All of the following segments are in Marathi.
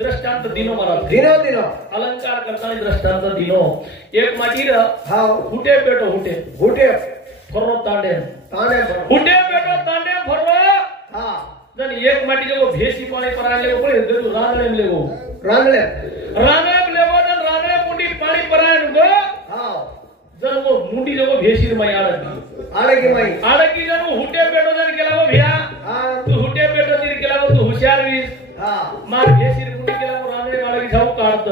दृष्टांत दिनो महाराज दिनो दिनो अलंकार करताना दृष्टांत दिनो एक माटीर हा हुटे पेटो हुटे हुटे फरो तांडे तांडे हुटे पेटो तांडे फरो हा जन एक माटी जो भेसी पाणी पराले लेगो पडे गरु रांगळे लेगो रांगळे लेगो जन रांगळे मुंडी पाणी परायन गो हा जन वो मुंडी जो भेसी माई आडकी जन हुटे पेटो जन केला वो भिया हा तू हुटे पेटो जन केला वो तू हुशार वीस हा मार भेसी मुंडी केला वो रांगळे वाला की जाऊ काढत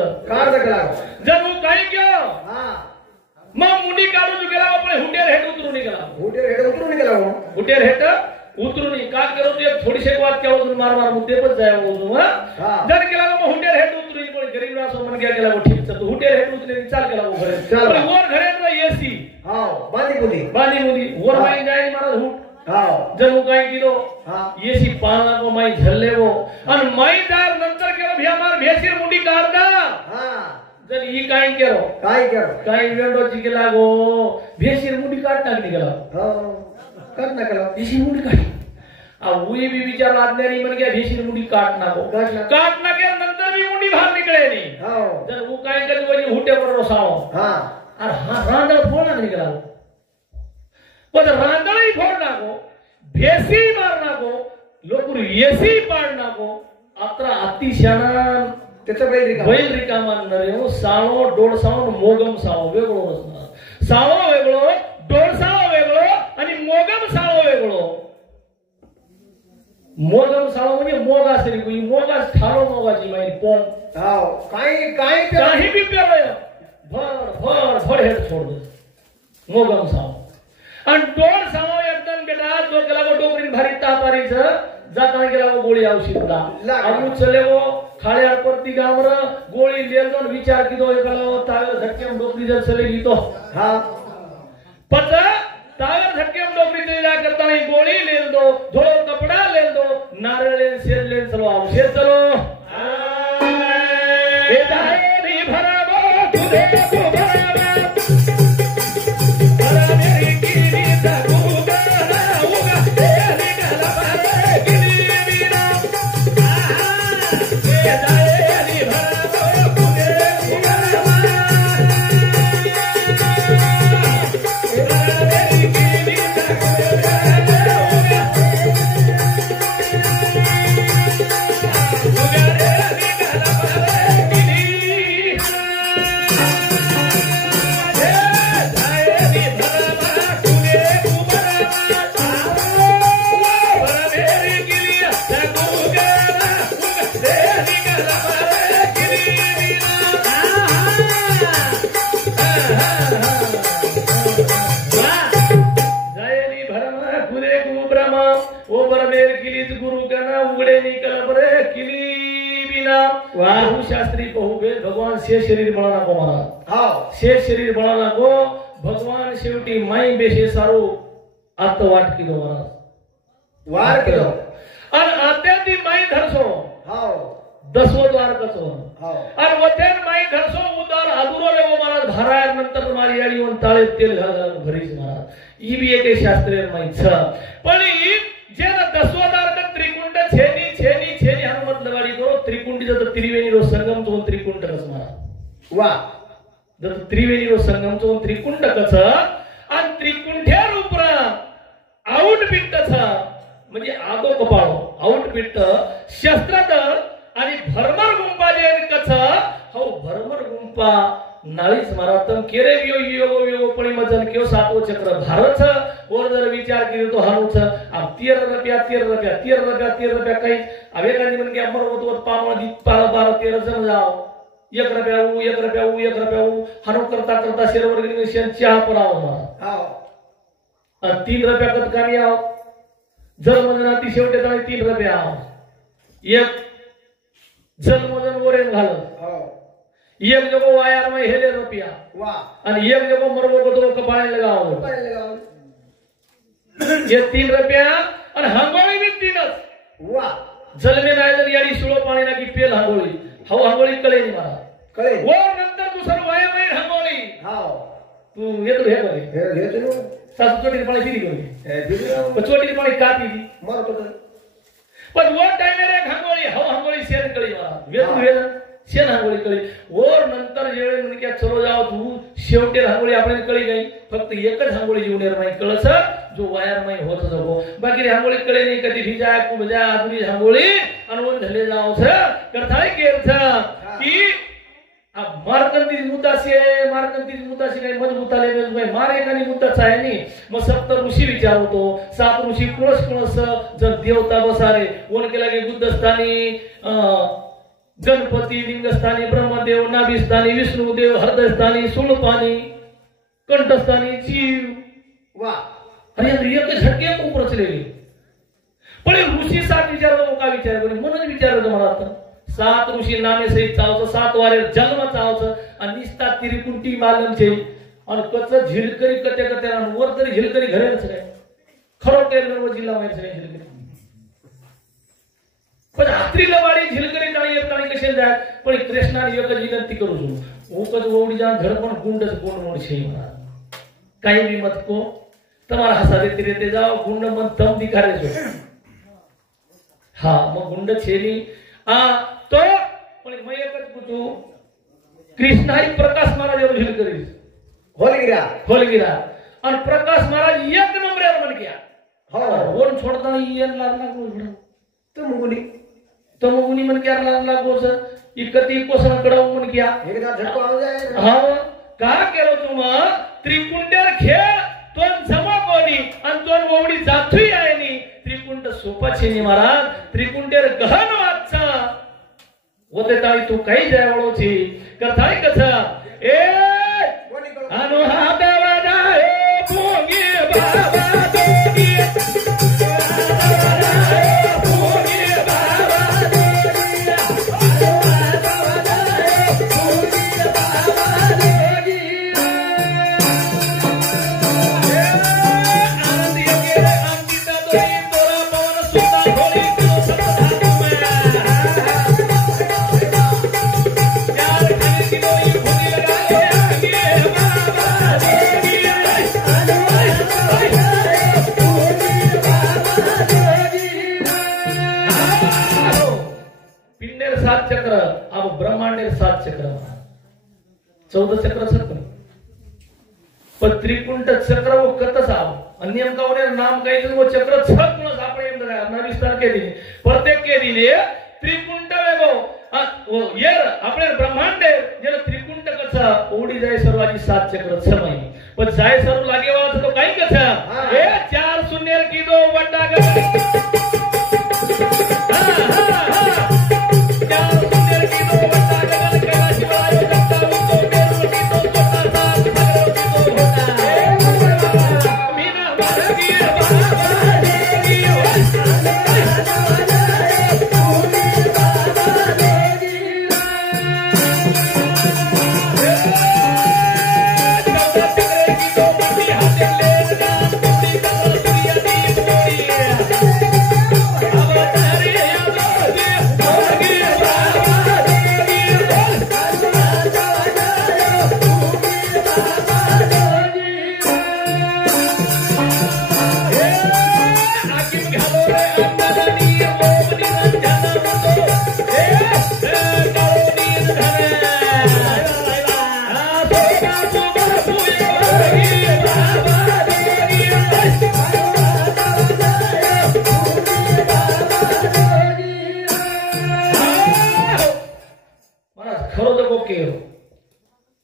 केला जन वो काही क्यो हा मग मुंडी काढून गेला वो पण हुटेर हेड उतरून निघाला हुटेर हेड उतरून का करो तो एक थोड़ी से बात क्या हो मार मार मुद्दे पर जाए वो जन केला वो हुटेर हेड उतरून पण गरीब रासो मन क्या केला वो ठीक से तो हुटेर हेड उतरे चाल केला वो घरे पण वर घरे ना एसी हां बांधी मुदी वर माई जाय मारा हुट हां जन वो काय किलो हां एसी पाळना को माई झल्ले वो अन माई दार नंतर केलो भिया मार भेसीर मुंडी काढदा हां जन ई काय केरो काय वेंडो जी के लागो भेसीर मुंडी काढता निघाला हां करना केला भेसी मुंडी काढ आ उई भी विचार आज्ञानी मन गया भेसीर मुंडी काटना को काटना के नंतर भी मुंडी बाहर निकले नहीं हां जन वो काय कर वही हुटे पर रोसाओ हां और हां रांदळ फोडना निघाला पण रांदळ ही फोडना को भेसी मारना को लोकुर एसी पाडना को अत्र अतिशयाना त्याचा बैल रिकामा नरे सावो डोळसावो मोगम सावो वेगळो असणार सावो वेगळो डोळसावो वेगळो आणि मोगम सावो वेगळो मोगम सावो म्हणजे मोगा असरी कोई मोगा ठारो मोगाची माहिती पोम हाव काही भी पेरोय भर हेड छोड़ दे मोगम सावो आणि डोळ सावो एकदम बेटा जो केला वो डोकरीन भारी तापारीच जाताना गेला वो गोळी औषधला आमु चले वो खाळ्या परती गामर गोळी लेलदोन विचार किदो एकला तागर झटके डोकरी जर चलेगी तो हां पत तागर झटके डोकरी ले जा करता नहीं गोळी लेल दो धोळो कपड़ा लेल दो नारळ लेल सेल लेल चलो औषध चलो ए दाए भी भराबो तुझे को भराबो भराने की नीता गुगा उगा तेरी गला पारे गिली मीरा ए दाए भी भराबो तुझे को भराबो शास्त्री बहुबे भगवान शेष शरीर बळाना को महाराज हां शेष शरीर बळाना को भगवान शेवटी माई बेशे सारो आत वाट किलो महाराज वार किलो और आत्यादी माई धरसो हां 10 द्वार कसो हां और वतेन माई धरसो उदार अधुरो रे वो महाराज भराय नंतर तुम्हारी याडी वन ताळे तेल घाल भरीस महाराज ई भी एक शास्त्रीय माई छ पण ई जेना 10 द्वार का त्रिकुंड छेनी हनुमत लगाडी करो त्रिकुंडी जर त्रिवेणी रो संगम तो त्रिकुंड कस महाराज वा जर त्रिवेणी रो संगम तो त्रिकुंड कस आणि त्रिकुंठे रूप आउट बिट छ म्हणजे आगो कपाळो आउट बिट शस्त्रदळ आणि भरमर गुंबाजे कस हो रूपा नाळीच मारातम केरे योग पणी मजन क्यों सातवं चक्र भारत और जर विचार केला तो हारूच अब 13 रुपया काही अब एखादी म्हणजे अमर होतो पामळ दीप 12 जण जाओ 1 रुपया हारू करता शेरवर निवेशन चहा पराव मला आणि 3 रुपया कत कामी आव जल मजना ती शेवटे तळे 3 रुपया आव एक जल मजन वरेन घाल एक जगो वायर में हेले रुपया वाह आणि एक जगो मरवो को तो कपाळे लगाओ ये 3 रुपया आणि हांगोळी भी 3च वाह जल में रायदर यारी सुळो पाणी ना की पेल हांगोळी हाव हांगोळी कळे नी मला कळे वो नंतर दुसर वायर में हांगोळी हाव तू येतो हे बरे हे येतो सासू चोटी पाणी फिरी गेली चोटी पाणी कापी दी मरतो पण वो टाइम रे हांगोळी हाव हांगोळी शेर कळी मला वेतो शेण हांगोळी कळी और नंतर जेळे म्हणजे क्या चलो जाओ तू शेवटे हांगोळी आपल्याला कळी नाही फक्त एकच हांगोळी जीवनेर नाही कळस जो वायर नाही होत जाबो बाकी रे हांगोळी कळे नाही कधी भिजा कुबजा आदमी हांगोळी अनवन झले जाओ छ करताय केर छ की अब मारकंती मुतासी काही मजबूत आले नाही मारे कानी मुताच आहे नी मग सप्त ऋषी विचारतो 7 ऋषी कुळस जर देवता बसारे कोण केला की बुद्धस्थानी गणपती लिंगस्थानी ब्रह्मदेव नाभिस्थानी विष्णुदेव हृदयस्थानी सुळपानी कंठस्थानी जीव वा अरे एक झटके खूप रचलेली पण ऋषी 7 विचारतो का विचार कोणी म्हणून विचारतो मला आता 7 ऋषी नामे सहित चावचं 7 वारे जन्म चावचं आणि निस्ता तिरिकुंटी मालमचे आणि कच झिलकरी कते वर तरी झिलकरी घरेच काय खरो केलं जिल्हा माहिती नाही झिलकरी पण रात्रीला वाडी झिलकरी नाही येत नाही कसे जाय पण कृष्णाने एक विनंती करू ओकज ओवडी जा घर पण गुंडच कोण मोड छे काही भी मत को तुम्हारा हसा देते रहते जाओ गुंड मन दम दिखा रहे छो हां मग गुंड छेली तो पण मैं एकच पूछू कृष्णाई प्रकाश महाराज एवढं झिलकरी खोल गिरा आणि प्रकाश महाराज एक नंबर मन गया हो वन छोड़ता ये लागना को तमुगुनी मन क्या लागो सर इकती कोसन कडाव मन क्या एकदा झटको आ जाए हां का केलो तुम त्रिकुंडेर खेळ तोन जमा कोणी आणि तोन ओवडी जाथुई आहे नी त्रिकुंड सोपाचे नी महाराज त्रिकुंडेर गहन वाचा होते ताई तू काही जाय वळो छी कथाय कथा ए अनु हा देवादा ए भोगी बाबा दोगी चक्र अब ब्रह्मांडेर 7 चक्र 14 चक्र सत्य पण त्रिकुंड चक्र वो कतस आव अन्यम का ओने नाम काही वो चक्र छत गुण आपण एम ना विस्तार के दिने प्रत्येक के दिने त्रिकुंड वेगो वो येर आपले ब्रह्मांडे जे त्रिकुंड कसा ओडी जाय सर्वाची 7 चक्र समय पण जाय सर्व लागे वाला तो काही कसा ए 4 शून्य की दो वड्डा ग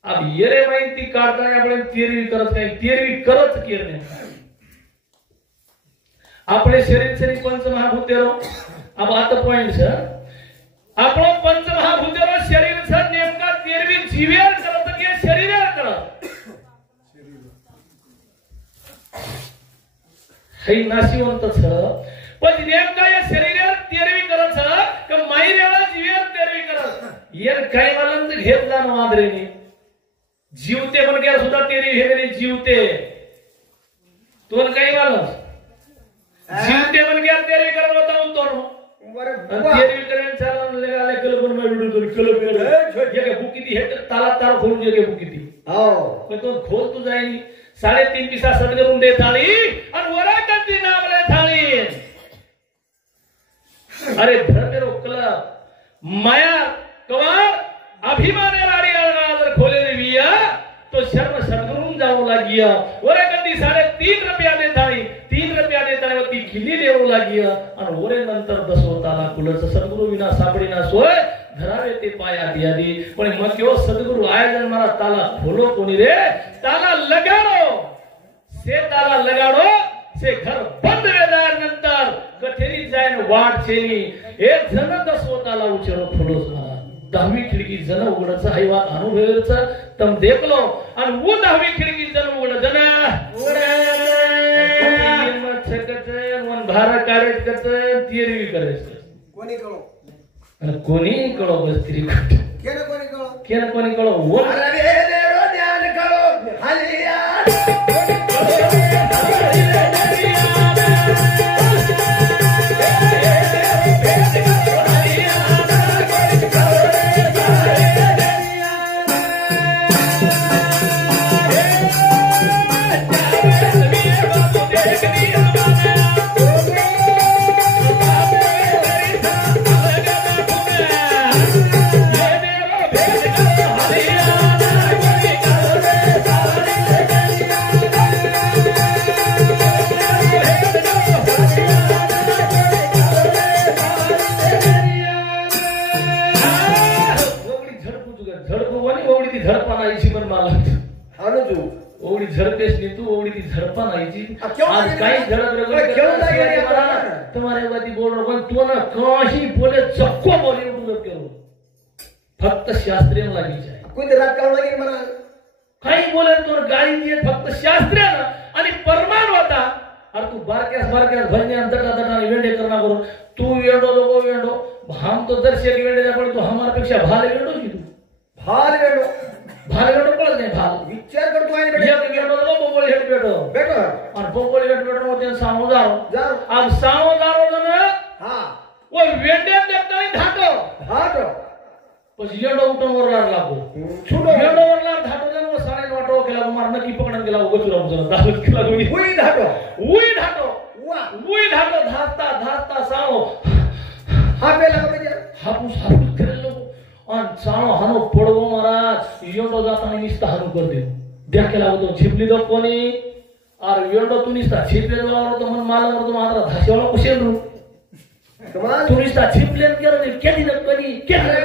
अब येरे माहिती काढताना आपण तेरवी करत नाही तेरवी करत केरणे આપણે શરીર શરીર પંચમહાભૂતેરો अब आता पॉइंट છે આપણો પંચમહાભૂતેરો શરીર છે નેમકા 13વી જીવેર કરત કે શરીરે કરત હઈ નાસીવંત છે पण नेमका या शरीरे 13वी करत છે કે માઈરેલા જીવેર 13वी करत येर काय मालंद घेतला न आदरेने जीवते पण गेला सुद्धा 13वी हेगली जीवते तोन काय मालंद जीवते मन गया तेरे कर बताऊं तो तेरे करें चलन लगा ले कल बन में वीडियो तो कल ये के बुक की है ताला ताला खोल जे के बुक की हां पण तो खोल तो जाय नहीं 3.5 पिसा सदगरून दे थाली और वरा कंती नाम ले थाली अरे धर्मेरो कला माया कवार अभिमाने राडी आदर खोले विया तो शर्म सदगरून जाऊ लागिया वरा कंती 3.5 रुपया दे थाली 3 रुपया देता है ती खिली देऊ लागिया आणि ओरे नंतर दसवताला कुलच सद्गुरु विना सापडीना सोय धरावे ते पाया दियादी पण मग क्यों सद्गुरु आयोजन मारा ताला खोलो कोणी रे ताला लगाडो से घर बंद वेदार नंतर कठेरी जायन वाट चेनी एक जण दसवताला उचरो खोलोस मारा 10वी खिडकी जण उघडच हायवा अनुभवच तम देखलो आणि वो 10वी खिडकी जण उघड जण भारा कार्यच करत तेरवी करायचं कोणी कळो आणि कोणी कळो बस तरी कोणी कळो वो अरे देरो ध्यान कळो हलिया ओवडी झडपेस नी तू ओवडी ती झडपा नाहीची आज काही झडप तुम्हारे वादी बोल रहा तू ना काही बोले चक्को बोले उडून केलो फक्त शास्त्रीय लागी जाय कोई रात काढ लागेल मला काही बोले तो गाडी दिए फक्त शास्त्रीय आणि परमान होता अरे तू बारक्यास भरणे अंतटा वेंडे करना करो तू वेंडो लोगो वेंडो हम तो दर्शक वेंडे पण तू हमार पेक्षा भाले वेंडो की तू भाले वेंडो पळ नाही भाल विचार करतो आहे एक वेंडो लोगो बोंबोळी हेड बेटो आणि बोंबोळी हेड बेटो मध्ये सामो जाओ अब सामो जाओ ना हां वो वेंडे देखता नहीं धाटो પછી येडो उठून वरला लागो छुडो येडो वरला धाटो जण वो सारे वाटो केला मार नकी पकडन गेला उगचुरा उजरा दावत केला उई धाटो धास्ता साओ हा पेला म्हणजे हापूस करेलो आणि साओ हानो पडवो महाराज येडो जाताना निस्ता हारू कर दे देख केला तो छिपली दो कोणी और येडो तू निस्ता छिपलेला तो मन माला तो मात्र धासेवाला कुशेल रू तू निस्ता छिपलेन केलो ने केली न कधी केली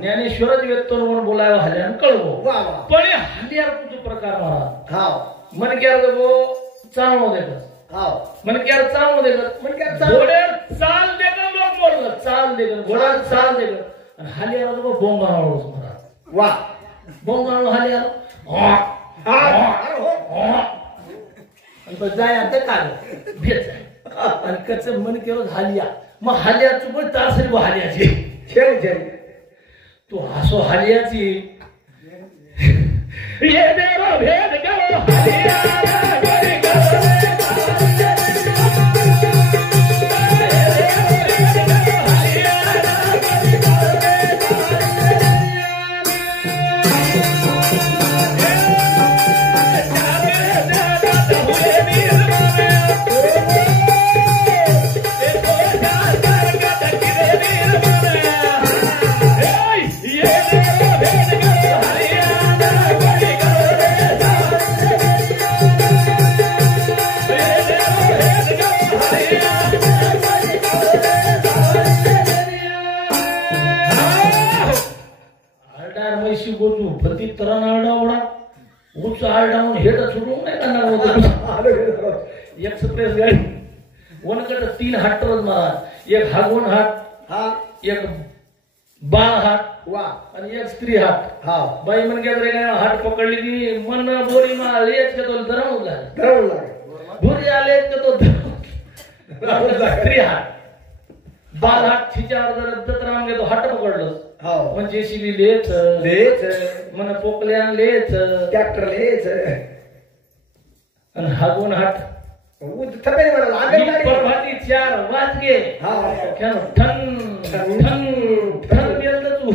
ज्ञानेश्वरच व्यक्तोर म्हणून बोलायला हल्यान कळवो पण हल्यार कुठे प्रकार महाराज हां मन केर गो चावणो देत हां मन केर चावणो देत मन केर घोड्यार चाल देत लोक बोलला चाल देत घोड्यार चाल देत आणि हल्यार गो बोंगाळोस महाराज वाह बोंगाळो हल्यार आणि तो जाय आता काल भेट आणि कच मन केरो हल्या मग हल्या चुकल तासरी हल्याची छेल तू हसो हल्याची ये देरो भेद करो हरियाणा गोरी करो रे एक्सप्रेस गाडी वनकड 3 हात मला एक हागवण हात एक बाळ हात आणि एक स्त्री हात बाई मन रे हात पकडली की मन बोरी मा लेच के तो धरवला भुरी आले के तो स्त्री हात बाळ हात छिच्यावर जर दत्राम गेलो हात पकडलं म्हणजे शिली लेच मन पोकल्यान लेच ट्रॅक्टर लेच आणि हागवण हात थपेल मला प्रभाती 4 वाजगे ठन ठन ठन ठन बेलत तू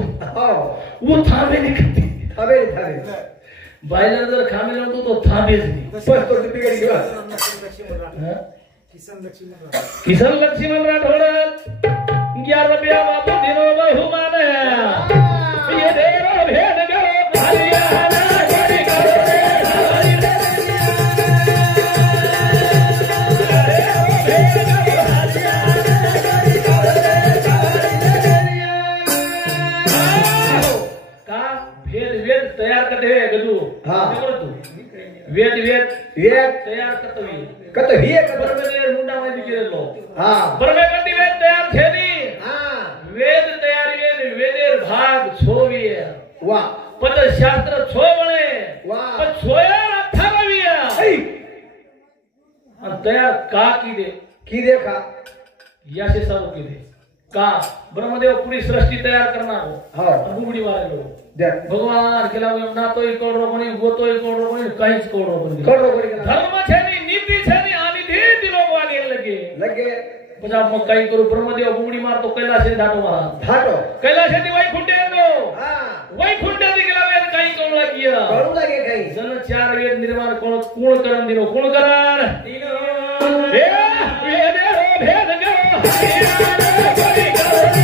वो थांबे निकती थांबे बायला जर खामे लावतो तो थांबेच नाही बस तो बिगडी गेला किसन लक्ष्मण राठोड 11 रुपया बापू दिनो बहुमान ये देरो भेद गो हरियाणा गोरी करो रे तयार करते हुए गदू वेद वेद वेद तयार करतवी कतवी बरमेर मुंडा मध्ये गेलो बरमे करती वेद तयार थेली वेद तयार वेदेर भाग छोविय पद शास्त्र छोवणे पण छोया अथाविया आणि तयार का की देखा यासे सर्व की दे का ब्रह्मदेव पूरी सृष्टी तयार करणार बुगडी वाळलो भगवान केला ना तो करोड कोणी गोतो करोड कोणी काहीच करोड कोणी धर्म छेनी नीति छेनी आणि धीती लोक वागे लगे पंजाब मग काही करू ब्रह्मदेव बुगडी मारतो कैलाशे धाटो मारा कैलाशे वैकुंठ येतो वैकुंठात गेला वेद काही करू लागे काही जन 4 वेद निर्माण कोण करून दिलो कोण करार हे वेद भेद गो गोरी करो रे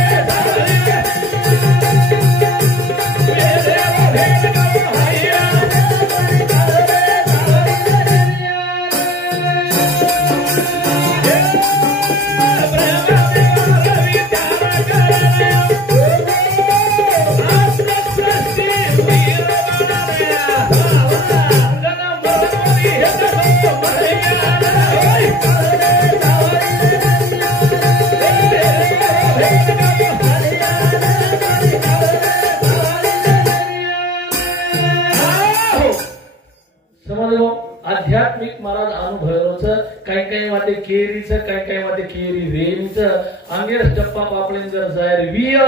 आध्यात्मिक महाराज अनुभवाचं काही वाटे केरीचं काही वाटे केरी रेणीचं अंगेर टप्पा पापळीन जर जायर विय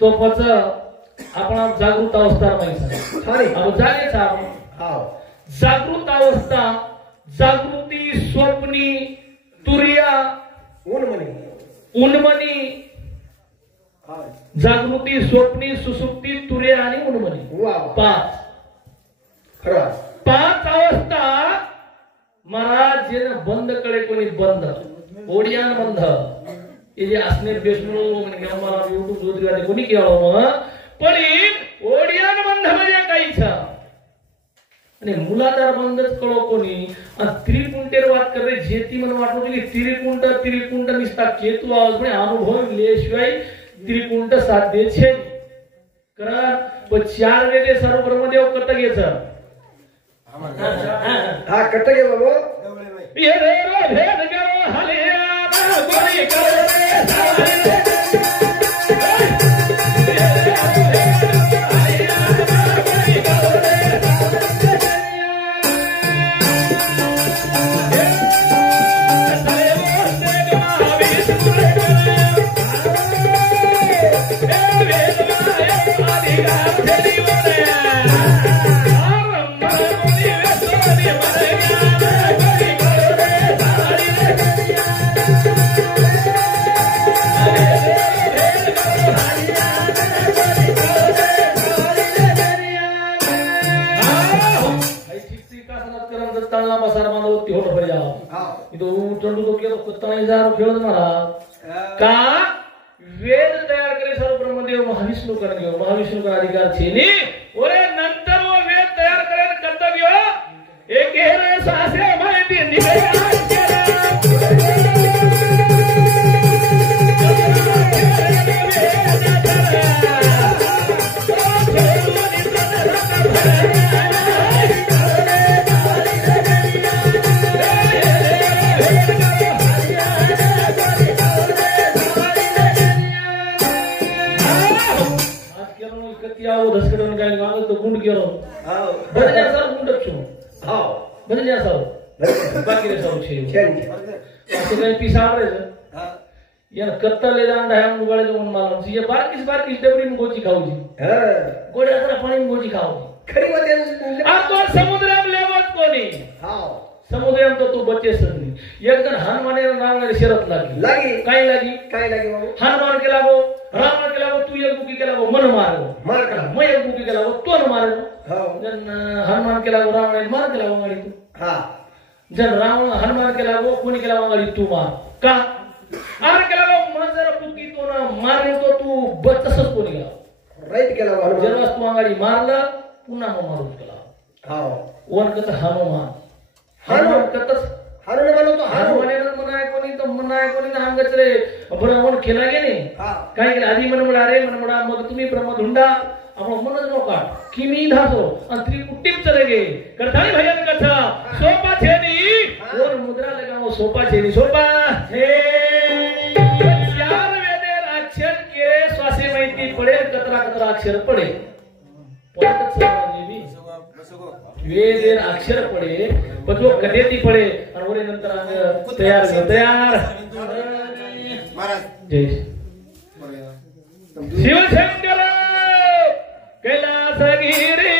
तो पच आपण जागृत अवस्था माहिती जागेच जागृत अवस्था जागृती स्वप्नी तुर्या उन्मनी जागृती स्वप्नी सुसुप्ती तुर्या आणि उन्मनी 5 अवस्था महाराज जे बंद कडे कोणी बंद ओडियान बंद हे जे असणे बेसणू मला युट्यूब जोत्री कोणी केलं पण ओडियान बंद म्हणजे काहीच आणि मुलादार बंदच कळो कोणी त्रिकुंटेर वाद करे जेती मन वाटतो की त्रिकुंट निस्ता केतू आवाज म्हणजे अनुभव लेशिवाय त्रिकुंट साध्य छे कारण 4 वेदे सर्व ब्रह्मदेव कट घ्यायचं कट घे बाबू ये देरो भेद गो हरियाणा गोरी करो रे Yeah. तो चंडू तो केलो कुत्ताने जार खेळत महाराज का वेद तयार करे सर्व ब्रह्मदेव महाविष्णू करणे महाविष्णू का अधिकार छे ने ओरे नंतर वो वेद तयार करे कर्तव्य एक रे सासे माहिती निघे धसकडून काय मागत तो गुंड गेलो बदल्या सर गुंडच छु बदल्या सर बाकी रे सर छे असं काही पिसाळ रे या कत्तले जान ढाया मुगाळे जो मालम ये बारकीस डबरी में गोची खाऊजी गोड्या जरा पाणी में गोची खाऊजी खरी मध्ये आ तो समुद्रात लेवत कोणी समुद्रात तो बच्चे संनी एकदम हनुमाने रावणाला शरत लागी काय लागी बाबू हनुमान के लागो रावण के लागो तू एक बुकी के लागो मन मार करा मैं एक बुकी के लागो तो न मार जन हनुमान के लागो रावण मार के लागो गाडी तू जन रावण हनुमान के लागो कोणी के लागो गाडी तू मार का आर के लागो मन जरा बुकी तो ना मारने तो तू बत्तसच कोणी गेला राईट केला बाबू जर तू गाडी मारला पुन्हा न मारू केला वन कत हनुमान कतस हनुमान तो हनुमाने मनाय कोणी ना अंगच रे ब्राह्मण खेला गेले काय केलं आधी मनमडा रे मनमडा मग तुम्ही ब्रह्म धुंडा आपण मनच नका किमी धासो अंतरी कुट्टीप चले गे करताई भजन कथा सोपा छेनी और मुद्रा लगाओ सोपा छेनी सोपा छे चार वेदेर अक्षर के स्वासे माहिती पडे कतरा अक्षर पडे पडतच समजली वेदेर अक्षर पडे पण जो कधेती पडे आणि वरे नंतर तयार महाराज जय शिवशंकर कैलासगिरी